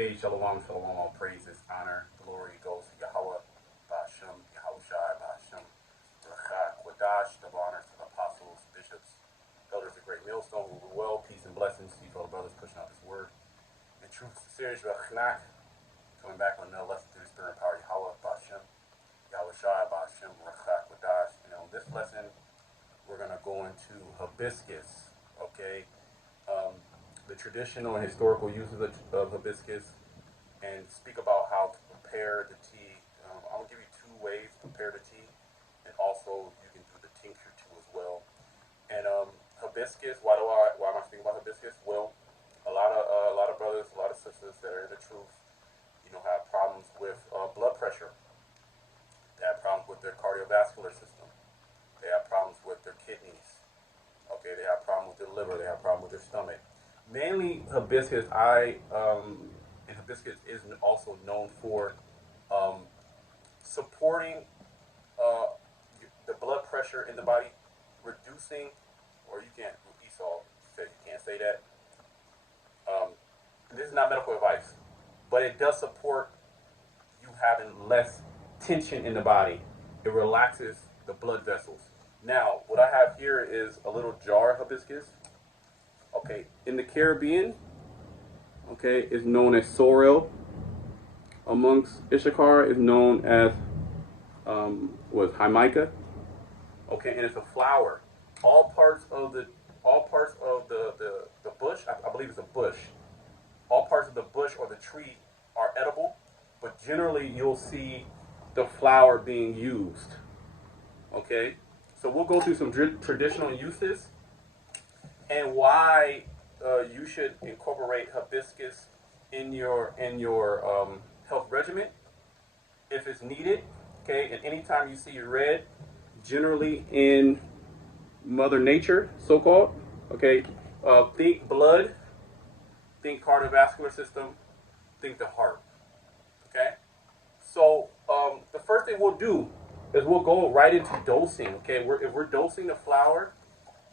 Hey, Shalom, Shalom, all praises, honor, glory goes to Yahweh, Ba'ashem, Yahushai, Ba'ashem, Rachak, Wadash, double honors to the apostles, bishops, elders of great millstone, who rule well, peace and blessings to you fellow brothers pushing out this word. In truth, sincerity, Rachnak, coming back with another lesson through the spirit and power of Yahweh, Ba'ashem, Yahushai, Ba'ashem, Rachak, Wadash. And on this lesson, we're going to go into hibiscus, okay? The traditional and historical uses of hibiscus, and speak about how to prepare the tea. I'll give you two ways to prepare the tea, and also you can do the tincture too as well. And hibiscus, why am I speaking about hibiscus? Well, a lot of brothers, a lot of sisters that are in the truth, have problems with blood pressure. They have problems with their cardiovascular system. They have problems with their kidneys. Okay, they have problems with their liver. They have problems with their stomach. Mainly hibiscus, and hibiscus is also known for supporting the blood pressure in the body, reducing, or you can't, Esau said you can't say that. This is not medical advice, but it does support you having less tension in the body. It relaxes the blood vessels. Now, what I have here is a little jar of hibiscus. Okay, in the Caribbean, okay, is known as sorrel. Amongst Issachar is known as Hibiscus. Okay, and it's a flower. All parts of the bush, I believe it's a bush. All parts of the bush or the tree are edible, but generally you'll see the flower being used. Okay, so we'll go through some traditional uses and why you should incorporate hibiscus in your health regimen if it's needed. Okay, and anytime you see red, generally in Mother Nature, so-called. Okay, think blood, think cardiovascular system, think the heart. Okay, so the first thing we'll do is we'll go right into dosing. Okay, if we're dosing the flower,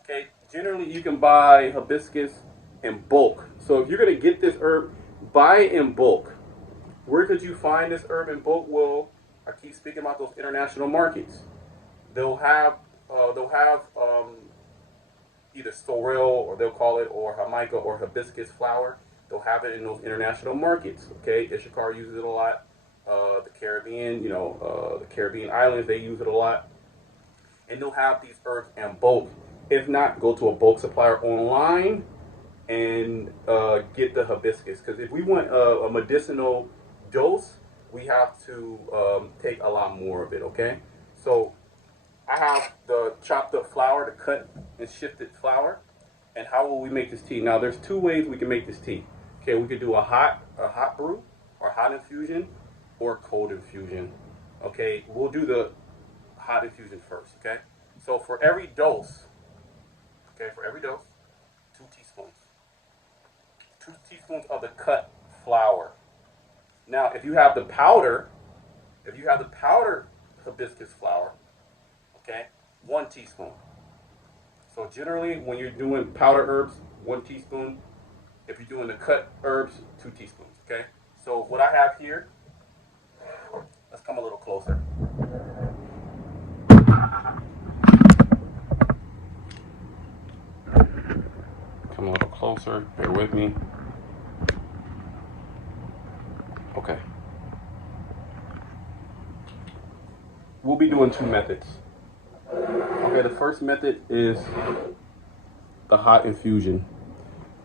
okay, generally you can buy hibiscus in bulk. So if you're going to get this herb, buy it in bulk. Where could you find this herb in bulk? Well, I keep speaking about those international markets. They'll have either sorrel, or they'll call it, or jamaica, or hibiscus flower. They'll have it in those international markets. Okay, Issachar uses it a lot. The Caribbean, the Caribbean islands, they use it a lot. And they'll have these herbs in bulk. If not, go to a bulk supplier online and get the hibiscus. Because if we want a medicinal dose, we have to take a lot more of it, okay? So I have the chopped up flour, the cut and shifted flour. And how will we make this tea? Now, there's two ways we can make this tea. Okay, we could do a hot brew, or hot infusion, or cold infusion. Okay, we'll do the hot infusion first, okay? So for every dose, 2 teaspoons. 2 teaspoons of the cut flour. Now, if you have the powder hibiscus flour, okay, 1 teaspoon. So generally, when you're doing powder herbs, 1 teaspoon. If you're doing the cut herbs, 2 teaspoons, okay? So what I have here, let's come a little closer. Come a little closer, bear with me. Okay. We'll be doing 2 methods. Okay, the first method is the hot infusion.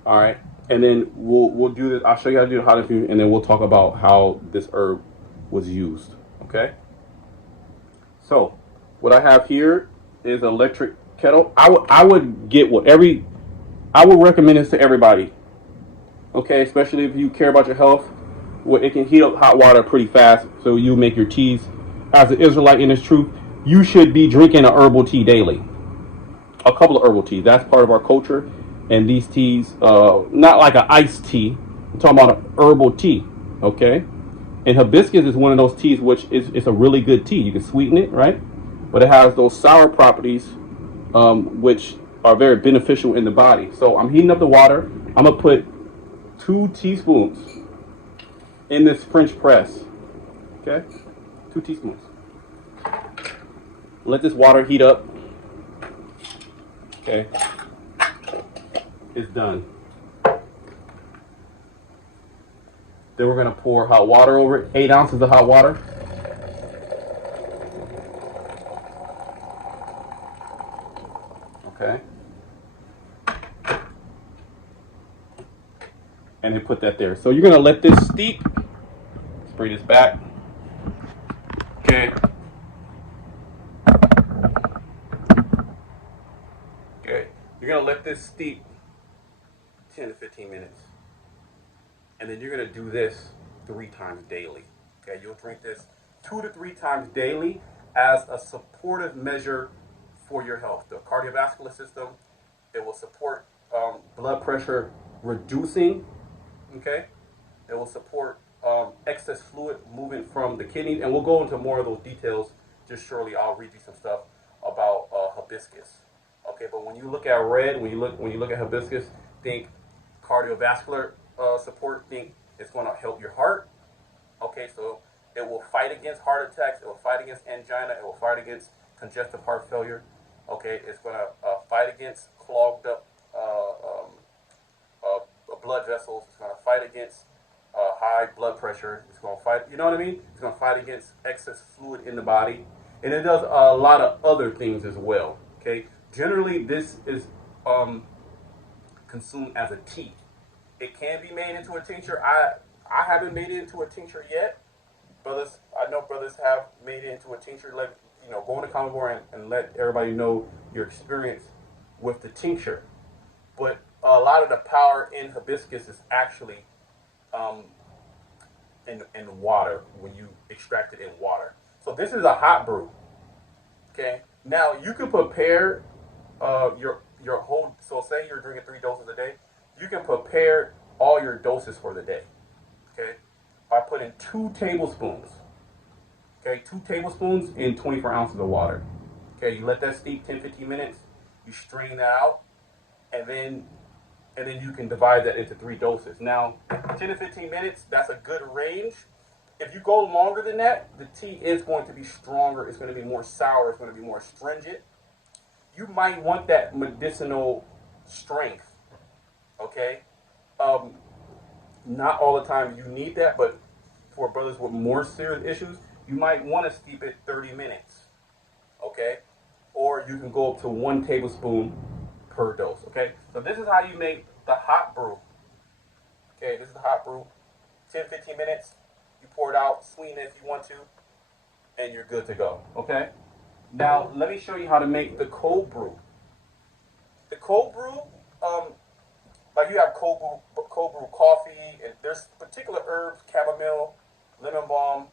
All right, and then we'll do this. I'll show you how to do the hot infusion, and then we'll talk about how this herb was used. Okay. So what I have here is an electric kettle. I would get I would recommend this to everybody. Okay, especially if you care about your health. Well, it can heat up hot water pretty fast, so you make your teas. As an Israelite in this truth, you should be drinking a herbal tea daily. A couple of herbal teas. That's part of our culture. And these teas, not like an iced tea. I'm talking about an herbal tea. Okay? And hibiscus is one of those teas which is a really good tea. You can sweeten it, right? But it has those sour properties, which are very beneficial in the body. So I'm heating up the water. I'm going to put 2 teaspoons in this French press. Okay, 2 teaspoons. Let this water heat up. Okay, it's done. Then we're gonna pour hot water over it. 8 ounces of hot water. Okay. And then put that there. So you're gonna let this steep. Let's bring this back. Okay. Okay. You're gonna let this steep 10 to 15 minutes. And then you're gonna do this 3 times daily. Okay, you'll drink this 2 to 3 times daily as a supportive measure for your health. The cardiovascular system, it will support blood pressure reducing. Okay, it will support excess fluid moving from the kidneys, and we'll go into more of those details just shortly. I'll read you some stuff about hibiscus. Okay, but when you look at red, when you look at hibiscus, think cardiovascular support. Think it's going to help your heart. Okay, so it will fight against heart attacks. It will fight against angina. It will fight against congestive heart failure. Okay, it's going to fight against clogged up blood vessels. It's going to fight against high blood pressure. It's going to fight, you know what I mean? It's going to fight against excess fluid in the body. And it does a lot of other things as well. Okay, generally this is consumed as a tea. It can be made into a tincture. I haven't made it into a tincture yet. Brothers, I know brothers have made it into a tincture. Let go on the comment board and let everybody know your experience with the tincture. But a lot of the power in hibiscus is actually in water when you extract it in water. So this is a hot brew. Okay. Now you can prepare your whole. So say you're drinking 3 doses a day. You can prepare all your doses for the day. Okay, by putting 2 tablespoons. Okay, 2 tablespoons in 24 ounces of water. Okay, you let that steep 10-15 minutes. You strain that out, and then you can divide that into 3 doses. Now, 10 to 15 minutes, that's a good range. If you go longer than that, the tea is going to be stronger. It's going to be more sour. It's going to be more astringent. You might want that medicinal strength. Okay, not all the time you need that, but for brothers with more serious issues, you might want to steep it 30 minutes. Okay, or you can go up to 1 tablespoon per dose. Okay, so this is how you make the hot brew. Okay, this is the hot brew. 10-15 minutes. You pour it out, sweeten it if you want to, and you're good to go. Okay. Now let me show you how to make the cold brew. The cold brew, like you have cold brew coffee, and there's particular herbs, chamomile, lemon balm.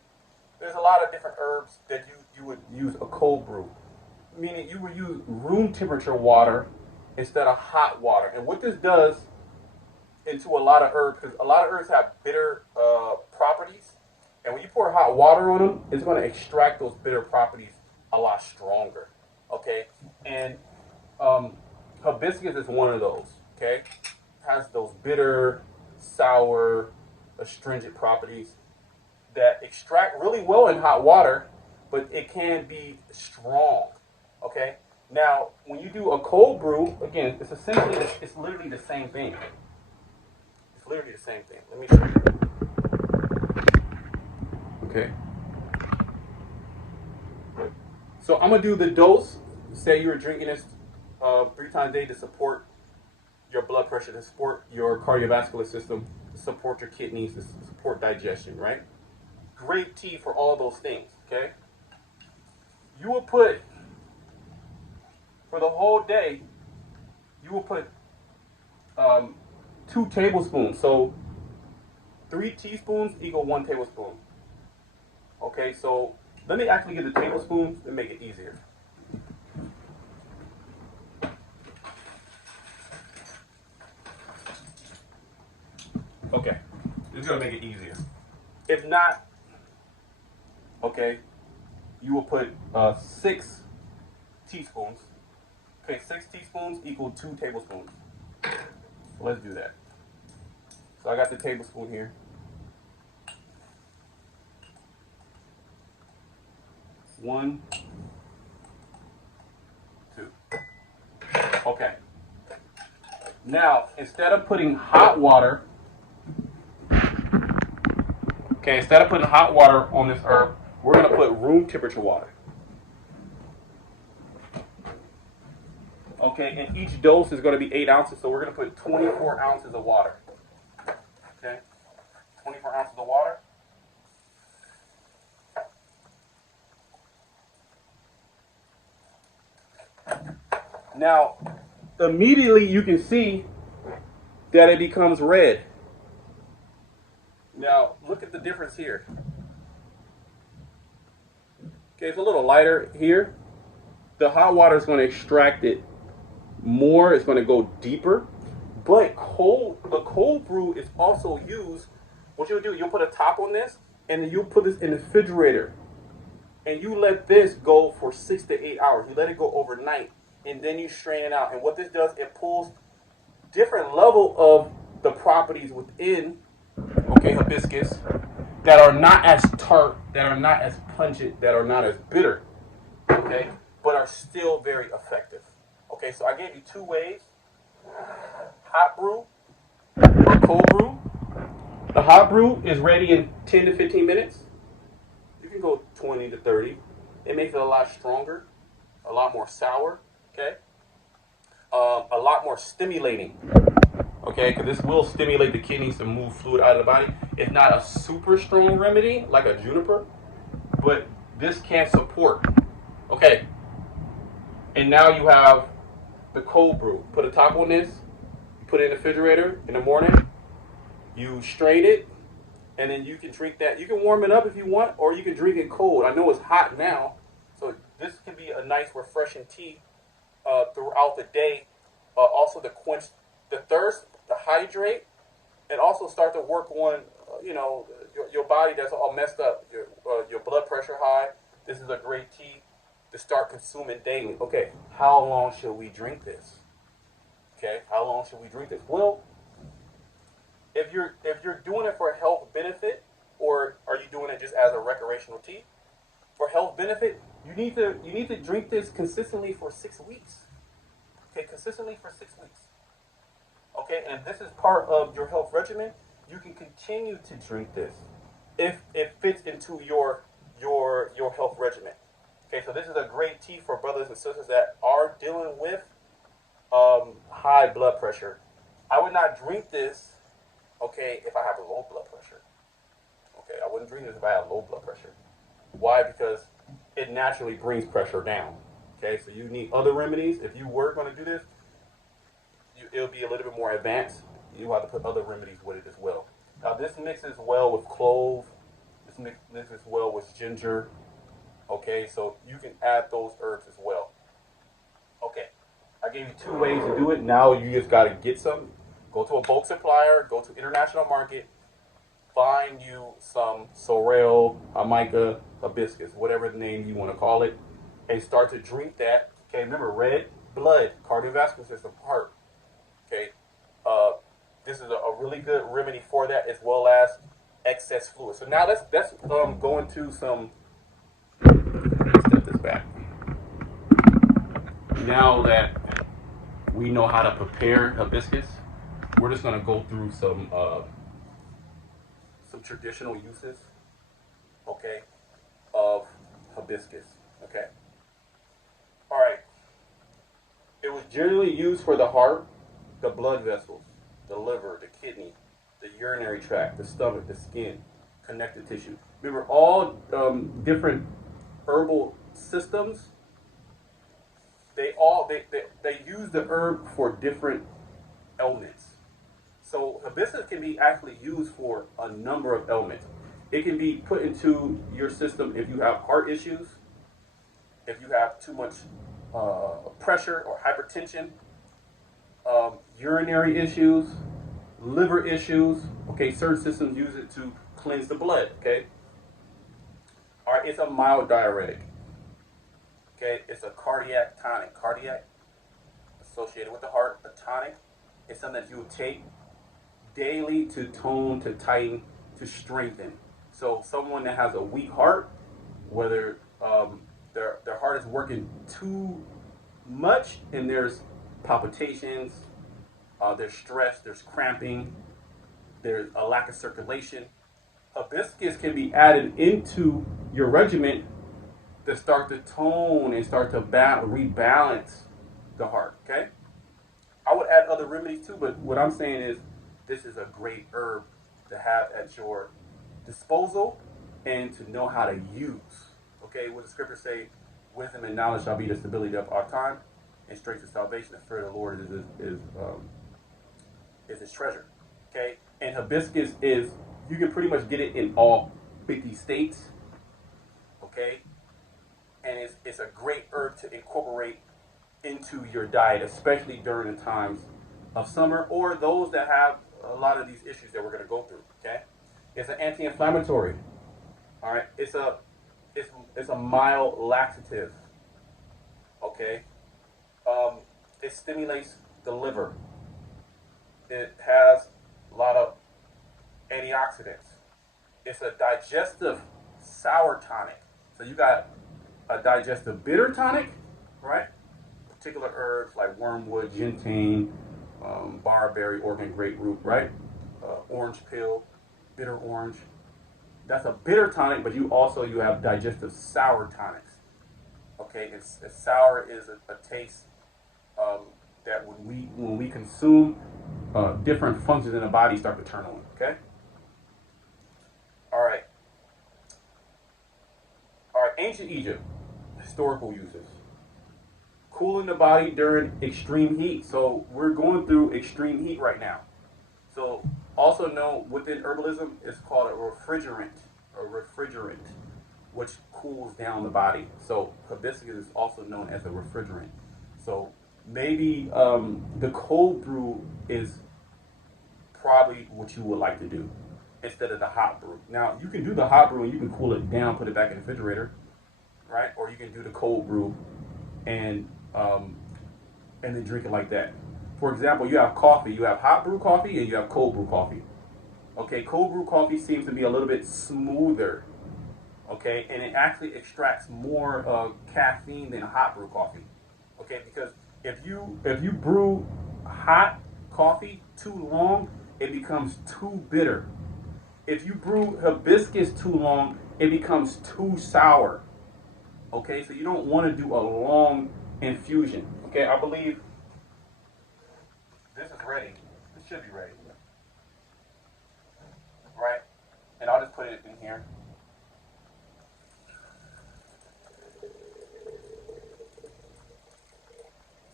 There's a lot of different herbs that you would use a cold brew, meaning you would use room temperature water instead of hot water. And what this does into a lot of herbs, because a lot of herbs have bitter properties, and when you pour hot water on them, it's going to extract those bitter properties a lot stronger. Okay, and hibiscus is one of those. Okay, has those bitter, sour, astringent properties that extract really well in hot water, but it can be strong. Okay, now when you do a cold brew, again, it's literally the same thing. It's literally the same thing. Let me show you. Okay. So I'm gonna do the dose. Say you were drinking this 3 times a day to support your blood pressure, to support your cardiovascular system, to support your kidneys, to support digestion, right? Great tea for all those things, okay? You will put, for the whole day, you will put 2 tablespoons. So 3 teaspoons equal 1 tablespoon. Okay, so let me actually get the tablespoons and make it easier. Okay, this is gonna make it easier. If not, okay, you will put 6 teaspoons. Okay, 6 teaspoons equal 2 tablespoons. So let's do that. So I got the tablespoon here. 1, 2. Okay. Now, instead of putting hot water, on this herb, we're going to put room temperature water. Okay, and each dose is going to be 8 ounces, so we're going to put 24 ounces of water. Okay, 24 ounces of water. Now, immediately you can see that it becomes red. Now, look at the difference here. Okay, it's a little lighter here. The hot water is going to extract it more. It's going to go deeper. But the cold brew is also used. What you'll do, you'll put a top on this, and then you'll put this in the refrigerator. And you let this go for 6 to 8 hours. You let it go overnight, and then you strain it out. And what this does, it pulls different level of the properties within, okay, hibiscus, that are not as tart, that are not as pungent, that are not as bitter, okay, but are still very effective. Okay, so I gave you 2 ways: hot brew or cold brew. The hot brew is ready in 10 to 15 minutes. You can go 20 to 30. It makes it a lot stronger, a lot more sour, okay, a lot more stimulating. Okay, because this will stimulate the kidneys to move fluid out of the body. It's not a super strong remedy like a juniper, but this can support. Okay, and now you have the cold brew. Put a top on this, put it in the refrigerator in the morning. You strain it, and then you can drink that. You can warm it up if you want, or you can drink it cold. I know it's hot now, so this can be a nice refreshing tea throughout the day. Also to quench the thirst, to hydrate, and also start to work on, your body that's all messed up, your blood pressure high. This is a great tea to start consuming daily. Okay, how long should we drink this? Okay, how long should we drink this? Well, if you're doing it for a health benefit, or are you doing it just as a recreational tea? For health benefit, you need to drink this consistently for 6 weeks. Okay, consistently for 6 weeks. Okay, and this is part of your health regimen. You can continue to drink this if it fits into your health regimen. Okay, so this is a great tea for brothers and sisters that are dealing with high blood pressure. I would not drink this, okay, if I have a low blood pressure. Okay, I wouldn't drink this if I have low blood pressure. Why? Because it naturally brings pressure down. Okay, so you need other remedies. If you were going to do this, it'll be a little bit more advanced. You have to put other remedies with it as well. Now, this mixes well with clove. This mixes well with ginger. Okay, so you can add those herbs as well. Okay, I gave you 2 ways to do it. Now you just got to get some. Go to a bulk supplier. Go to international market. Find you some sorrel, jamaica, hibiscus, whatever the name you want to call it, and start to drink that. Okay, remember, red blood, cardiovascular system, heart. Okay, this is a really good remedy for that, as well as excess fluid. So now let's go into some. Step this back. Now that we know how to prepare hibiscus, we're just going to go through some traditional uses, okay, of hibiscus. Okay. All right. It was generally used for the heart, the blood vessels, the liver, the kidney, the urinary tract, the stomach, the skin, connective tissue. Remember, all different herbal systems, they use the herb for different ailments. So hibiscus can be actually used for a number of ailments. It can be put into your system if you have heart issues, if you have too much pressure or hypertension, urinary issues, liver issues. Okay, certain systems use it to cleanse the blood. Okay. All right, it's a mild diuretic. Okay, it's a cardiac tonic. Cardiac, associated with the heart. A tonic is something that you would take daily to tone, to tighten, to strengthen. So someone that has a weak heart, whether their heart is working too much, and there's palpitations, there's stress, there's cramping, there's a lack of circulation. Hibiscus can be added into your regimen to start to tone and start to rebalance the heart. Okay, I would add other remedies too, but what I'm saying is this is a great herb to have at your disposal and to know how to use. Okay, what the scriptures say, wisdom and knowledge shall be the stability of our time, and strength of salvation. The fear of the Lord is his treasure. Okay, and hibiscus is, you can pretty much get it in all 50 states. Okay, and it's a great herb to incorporate into your diet, especially during the times of summer or those that have a lot of these issues that we're going to go through. Okay, it's an anti-inflammatory. All right, it's a mild laxative. Okay, it stimulates the liver. It has a lot of antioxidants. It's a digestive sour tonic. So you got a digestive bitter tonic, right? Particular herbs like wormwood, gentian, barberry, Oregon grapefruit, right? Orange peel, bitter orange. That's a bitter tonic, but you have digestive sour tonics. Okay, it's sour is a taste that when we consume, different functions in the body start to turn on. Okay. All right. Ancient Egypt, historical uses. Cooling the body during extreme heat. So we're going through extreme heat right now. So also known within herbalism, it's called a refrigerant, which cools down the body. So hibiscus is also known as a refrigerant. So maybe the cold brew is probably what you would like to do instead of the hot brew. Now you can do the hot brew and you can cool it down, put it back in the refrigerator, right? Or you can do the cold brew and then drink it like that. For example, you have coffee. You have hot brew coffee and you have cold brew coffee. Okay, cold brew coffee seems to be a little bit smoother. Okay, and it actually extracts more caffeine than hot brew coffee. Okay, because if you brew hot coffee too long, it becomes too bitter. If you brew hibiscus too long, it becomes too sour. Okay, so you don't want to do a long infusion. Okay, I believe this is ready. This should be ready. Right? And I'll just put it in here.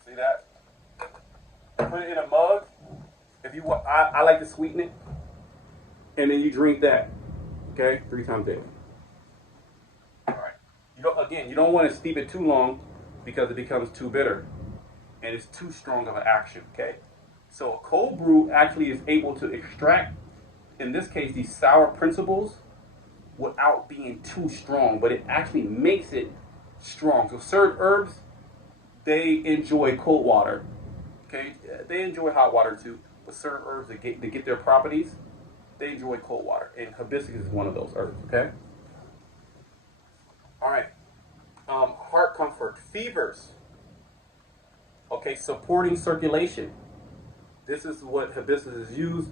See that? Put it in a mug. If you want, I like to sweeten it. And then you drink that. Okay? 3 times daily. You don't want to steep it too long because it becomes too bitter and it's too strong of an action. Okay, so a cold brew actually is able to extract, in this case, these sour principles without being too strong, but it actually makes it strong. So certain herbs, they enjoy cold water. Okay, they enjoy hot water too, but certain herbs that get their properties, they enjoy cold water, and hibiscus is one of those herbs. Okay. All right. Heart comfort, fevers. Okay, supporting circulation. This is what hibiscus is used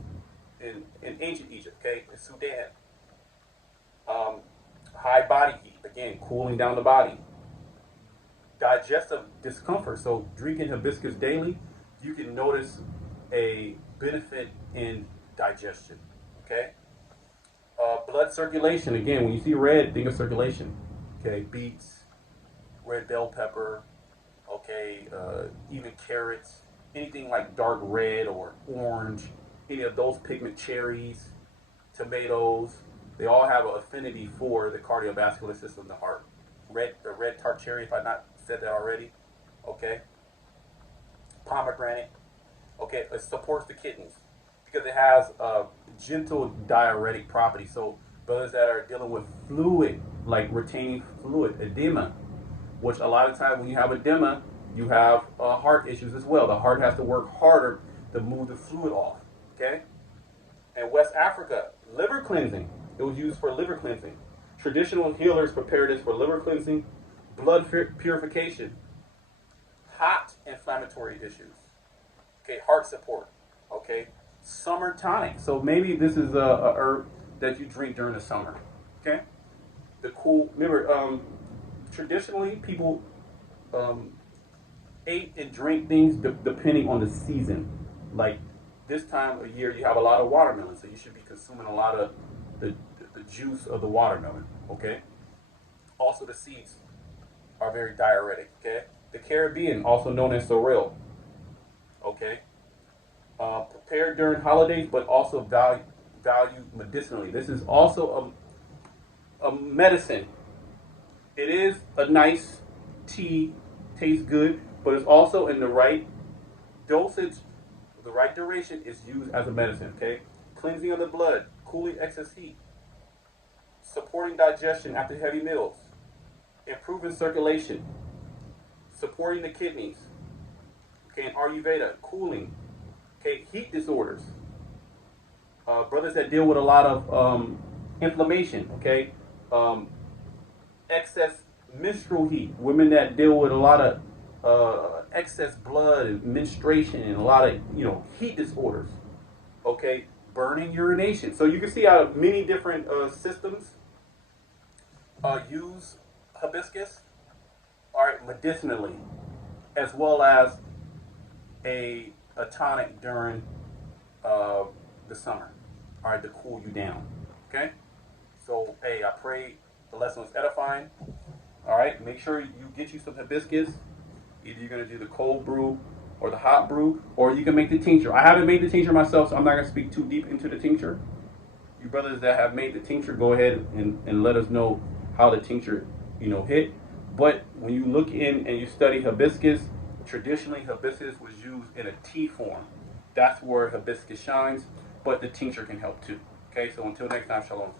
in ancient Egypt. Okay, in Sudan. High body heat, again, cooling down the body. Digestive discomfort. So drinking hibiscus daily, you can notice a benefit in digestion. Okay. Blood circulation. Again, when you see red, think of circulation. Okay, beets, red bell pepper, okay, even carrots, anything like dark red or orange, any of those pigment, cherries, tomatoes, they all have an affinity for the cardiovascular system, the heart. The red tart cherry, if I've not said that already, okay. Pomegranate, okay, it supports the kidneys because it has a gentle diuretic property. So brothers that are dealing with fluid, like retaining fluid, edema, which a lot of times when you have edema, you have heart issues as well. The heart has to work harder to move the fluid off, okay? In West Africa, liver cleansing. It was used for liver cleansing. Traditional healers prepared this for liver cleansing, blood purification, hot inflammatory issues, okay, heart support, okay, summer tonic. So maybe this is a herb that you drink during the summer, okay. The cool. Remember, traditionally people ate and drank things depending on the season. Like this time of year, you have a lot of watermelon, so you should be consuming a lot of the juice of the watermelon. Okay. Also, the seeds are very diuretic. Okay. The Caribbean, also known as sorrel. Okay. Prepared during holidays, but also valued medicinally. This is also a medicine. It is a nice tea, tastes good, but it's also in the right dosage, the right duration is used as a medicine. Okay, cleansing of the blood, cooling excess heat, supporting digestion after heavy meals, improving circulation, supporting the kidneys. Okay, and Ayurveda, cooling. Okay, heat disorders. Brothers that deal with a lot of inflammation. Okay, excess menstrual heat. Women that deal with a lot of excess blood and menstruation and a lot of heat disorders. Okay, burning urination. So you can see how many different systems use hibiscus. All right, medicinally, as well as a tonic during the summer. All right, to cool you down. Okay. So hey, I pray the lesson was edifying. All right, make sure you get you some hibiscus. Either you're gonna do the cold brew or the hot brew, or you can make the tincture. I haven't made the tincture myself, so I'm not gonna speak too deep into the tincture. You brothers that have made the tincture, go ahead and let us know how the tincture, hit. But when you look in and you study hibiscus, traditionally hibiscus was used in a tea form. That's where hibiscus shines, but the tincture can help too. Okay, so until next time, shalom.